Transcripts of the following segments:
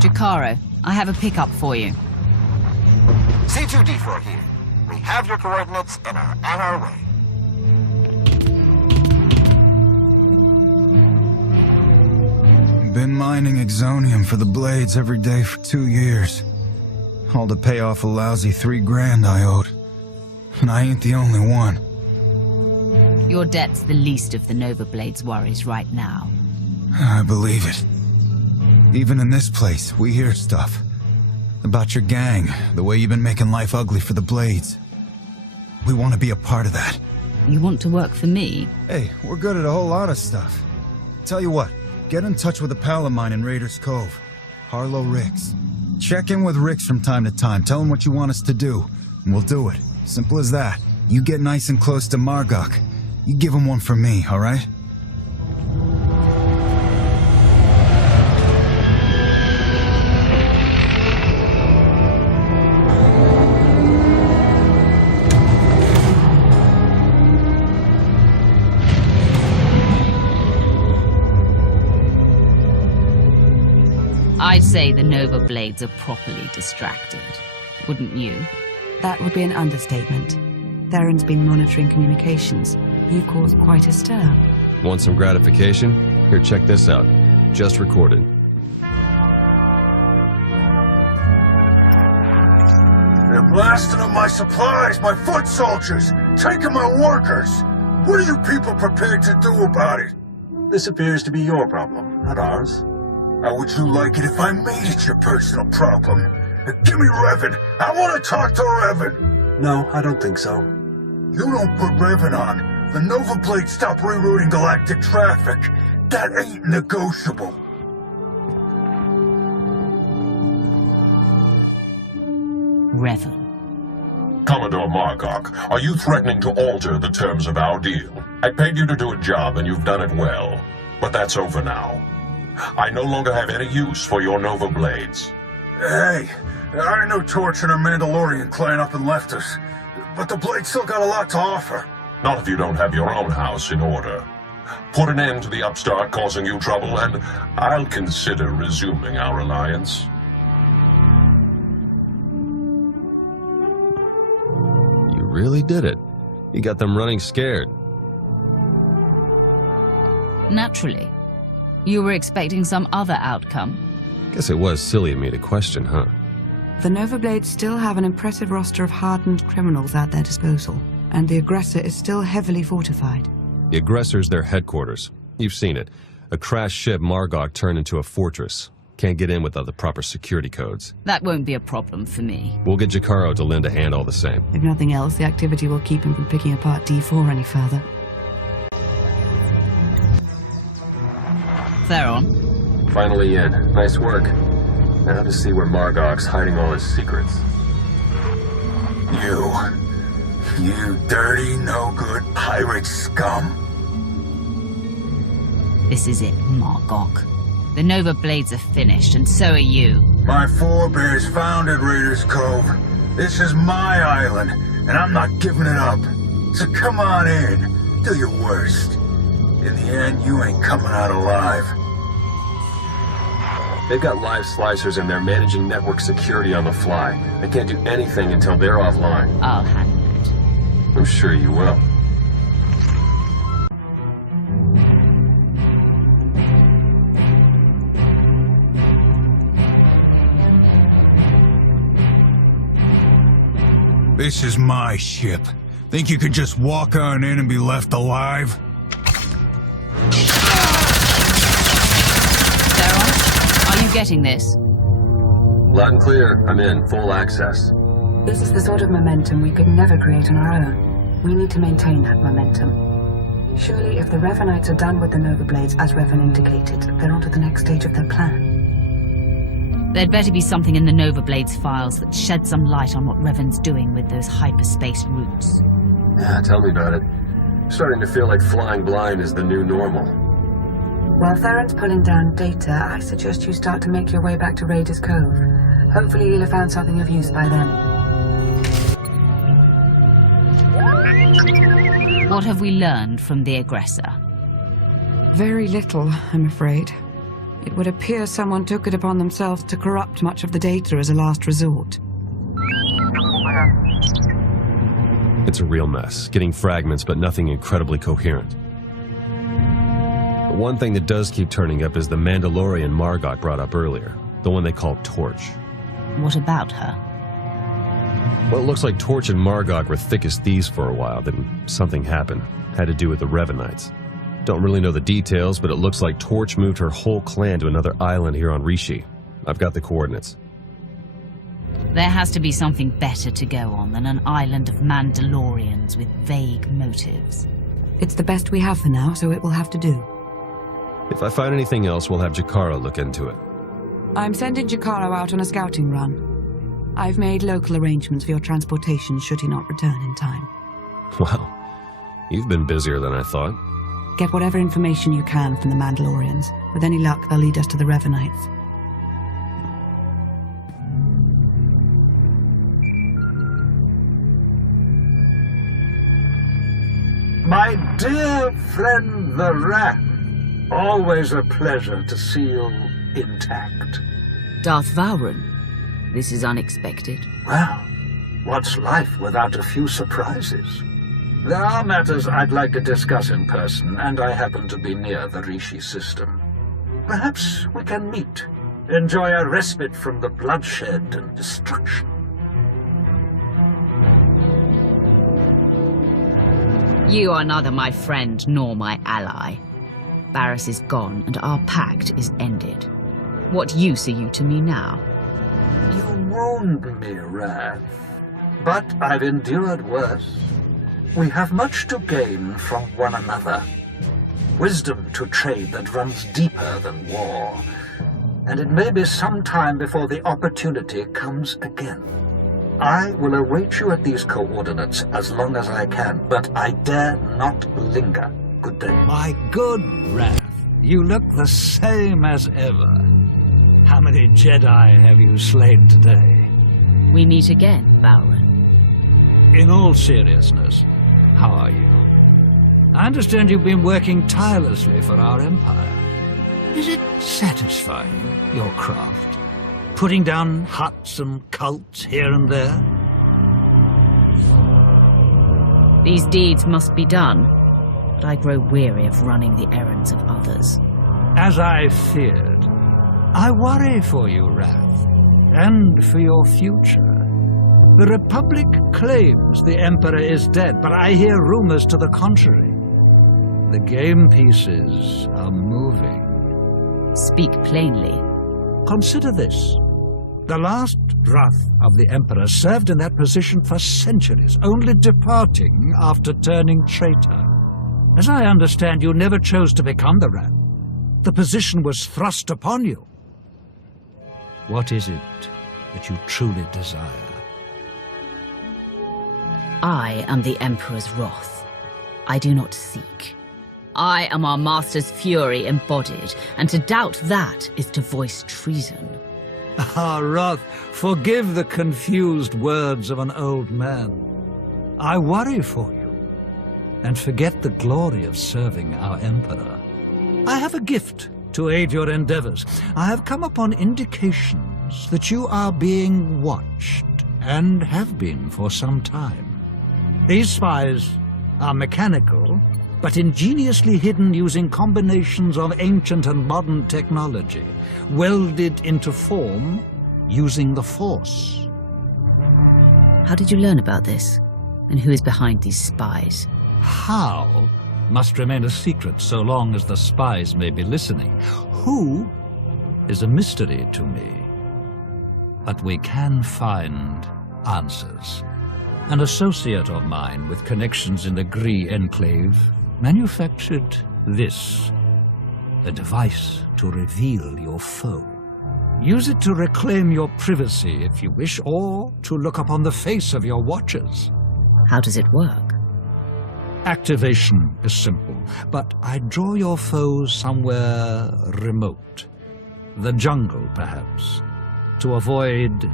Jakaro, I have a pickup for you. C2D4 here. We have your coordinates and are on our way. Been mining exonium for the blades every day for 2 years. All to pay off a lousy $3 grand I owed. And I ain't the only one. Your debt's the least of the Nova Blade's worries right now. I believe it. Even in this place, we hear stuff. About your gang, the way you've been making life ugly for the Blades. We want to be a part of that. You want to work for me? Hey, we're good at a whole lot of stuff. Tell you what, get in touch with a pal of mine in Raiders Cove. Harlow Ricks. Check in with Ricks from time to time, tell him what you want us to do, and we'll do it. Simple as that. You get nice and close to Margok. You give him one for me, alright? I'd say the Nova Blades are properly distracted. Wouldn't you? That would be an understatement. Theron's been monitoring communications. You've caused quite a stir. Want some gratification? Here, check this out. Just recorded. They're blasting up my supplies, my foot soldiers, taking my workers. What are you people prepared to do about it? This appears to be your problem, not ours. How would you like it if I made it your personal problem? Give me Revan. I want to talk to Revan. No, I don't think so. You don't put Revan on. The Nova Blades stop rerouting galactic traffic. That ain't negotiable. Revan. Commodore Margok, are you threatening to alter the terms of our deal? I paid you to do a job and you've done it well. But that's over now. I no longer have any use for your Nova Blades. Hey, I know Torch and her Mandalorian clan up and left us. But the Blades still got a lot to offer. Not if you don't have your own house in order. Put an end to the upstart causing you trouble, and I'll consider resuming our alliance. You really did it. You got them running scared. Naturally. You were expecting some other outcome. Guess it was silly of me to question, huh? The Nova Blades still have an impressive roster of hardened criminals at their disposal, and the aggressor is still heavily fortified. The aggressor's their headquarters. You've seen it. A crashed ship Margok turned into a fortress. Can't get in without the proper security codes. That won't be a problem for me. We'll get Jakaro to lend a hand all the same. If nothing else, the activity will keep him from picking apart D4 any further. Theron. Finally in. Nice work. Now to see where Margok's hiding all his secrets. You dirty, no-good pirate scum. This is it, Margok. The Nova Blades are finished, and so are you. My forebears founded Raiders Cove. This is my island, and I'm not giving it up. So come on in. Do your worst. In the end, you ain't coming out alive. They've got live slicers and they're managing network security on the fly. They can't do anything until they're offline. I'll handle it. I'm sure you will. This is my ship. Think you could just walk on in and be left alive? Are you getting this? Loud and clear. I'm in. Full access. This is the sort of momentum we could never create on our own. We need to maintain that momentum. Surely if the Revanites are done with the Nova Blades, as Revan indicated, they're on to the next stage of their plan. There'd better be something in the Nova Blades files that sheds some light on what Revan's doing with those hyperspace routes. Yeah, tell me about it. Starting to feel like flying blind is the new normal. While Theron's pulling down data, I suggest you start to make your way back to Raiders Cove. Hopefully you'll have found something of use by then. What have we learned from the aggressor? Very little, I'm afraid. It would appear someone took it upon themselves to corrupt much of the data as a last resort. It's a real mess, getting fragments but nothing incredibly coherent. One thing that does keep turning up is the Mandalorian Margok brought up earlier, the one they call Torch. What about her? Well, it looks like Torch and Margok were thick as thieves for a while, then something happened. Had to do with the Revanites. Don't really know the details, but it looks like Torch moved her whole clan to another island here on Rishi. I've got the coordinates. There has to be something better to go on than an island of Mandalorians with vague motives. It's the best we have for now, so it will have to do. If I find anything else, we'll have Jakaro look into it. I'm sending Jakaro out on a scouting run. I've made local arrangements for your transportation should he not return in time. Wow, you've been busier than I thought. Get whatever information you can from the Mandalorians. With any luck, they'll lead us to the Revanites. My dear friend the Rat, always a pleasure to see you intact. Darth Vowron, this is unexpected. Well, what's life without a few surprises? There are matters I'd like to discuss in person, and I happen to be near the Rishi system. Perhaps we can meet, enjoy a respite from the bloodshed and destruction. You are neither my friend nor my ally. Barriss is gone, and our pact is ended. What use are you to me now? You wound me, Wrath. But I've endured worse. We have much to gain from one another. Wisdom to trade that runs deeper than war. And it may be some time before the opportunity comes again. I will await you at these coordinates as long as I can, but I dare not linger. Good day. My good Wrath, you look the same as ever. How many Jedi have you slain today? We meet again, Vowron. In all seriousness, how are you? I understand you've been working tirelessly for our Empire. Is it satisfying, your craft? Putting down huts and cults here and there? These deeds must be done, but I grow weary of running the errands of others. As I feared, I worry for you, Wrath, and for your future. The Republic claims the Emperor is dead, but I hear rumors to the contrary. The game pieces are moving. Speak plainly. Consider this. The last Wrath of the Emperor served in that position for centuries, only departing after turning traitor. As I understand, you never chose to become the Wrath. The position was thrust upon you. What is it that you truly desire? I am the Emperor's wrath. I do not seek. I am our master's fury embodied, and to doubt that is to voice treason. Ah, Wrath, forgive the confused words of an old man. I worry for you, and forget the glory of serving our Emperor. I have a gift to aid your endeavors. I have come upon indications that you are being watched, and have been for some time. These spies are mechanical, but ingeniously hidden using combinations of ancient and modern technology, welded into form using the Force. How did you learn about this? And who is behind these spies? How must remain a secret so long as the spies may be listening. Who is a mystery to me. But we can find answers. An associate of mine with connections in the Gree Enclave manufactured this, a device to reveal your foe. Use it to reclaim your privacy if you wish, or to look upon the face of your watchers. How does it work? Activation is simple, but I draw your foes somewhere remote. The jungle, perhaps, to avoid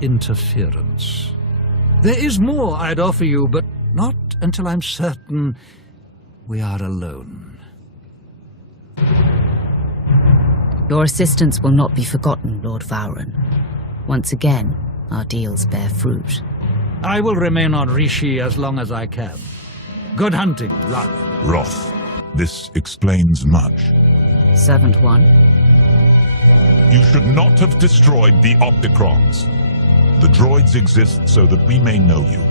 interference. There is more I'd offer you, but not until I'm certain we are alone. Your assistance will not be forgotten, Lord Vowran. Once again, our deals bear fruit. I will remain on Rishi as long as I can. Good hunting, Roth. Roth, this explains much. Servant 1. You should not have destroyed the Opticrons. The droids exist so that we may know you.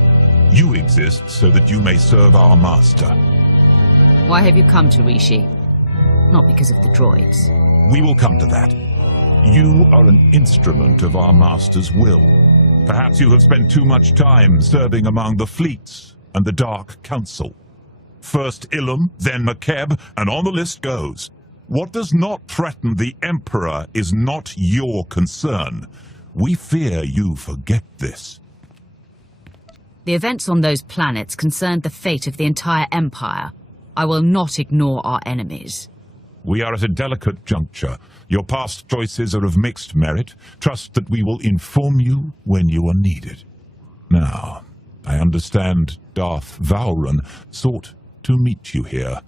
You exist so that you may serve our master. Why have you come to Rishi? Not because of the droids. We will come to that. You are an instrument of our master's will. Perhaps you have spent too much time serving among the fleets and the Dark Council. First Ilum, then Makeb, and on the list goes. What does not threaten the Emperor is not your concern. We fear you forget this. The events on those planets concerned the fate of the entire Empire. I will not ignore our enemies. We are at a delicate juncture. Your past choices are of mixed merit. Trust that we will inform you when you are needed. Now, I understand Darth Vowran sought to meet you here.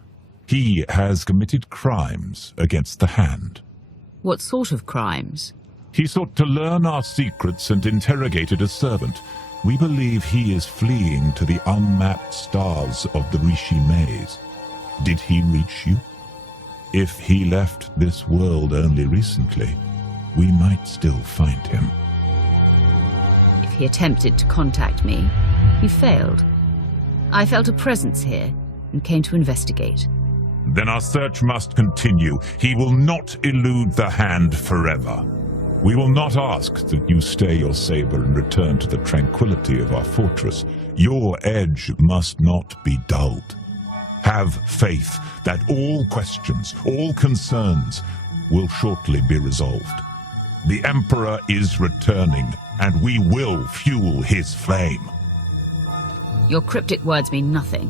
He has committed crimes against the Hand. What sort of crimes? He sought to learn our secrets and interrogated a servant. We believe he is fleeing to the unmapped stars of the Rishi Maze. Did he reach you? If he left this world only recently, we might still find him. If he attempted to contact me, he failed. I felt a presence here and came to investigate. Then our search must continue. He will not elude the Hand forever. We will not ask that you stay your saber and return to the tranquility of our fortress. Your edge must not be dulled. Have faith that all questions, all concerns will shortly be resolved. The Emperor is returning, and we will fuel his flame. Your cryptic words mean nothing.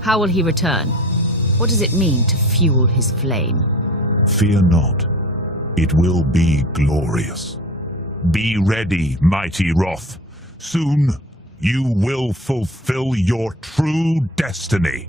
How will he return? What does it mean to fuel his flame? Fear not. It will be glorious. Be ready, mighty Roth. Soon you will fulfill your true destiny.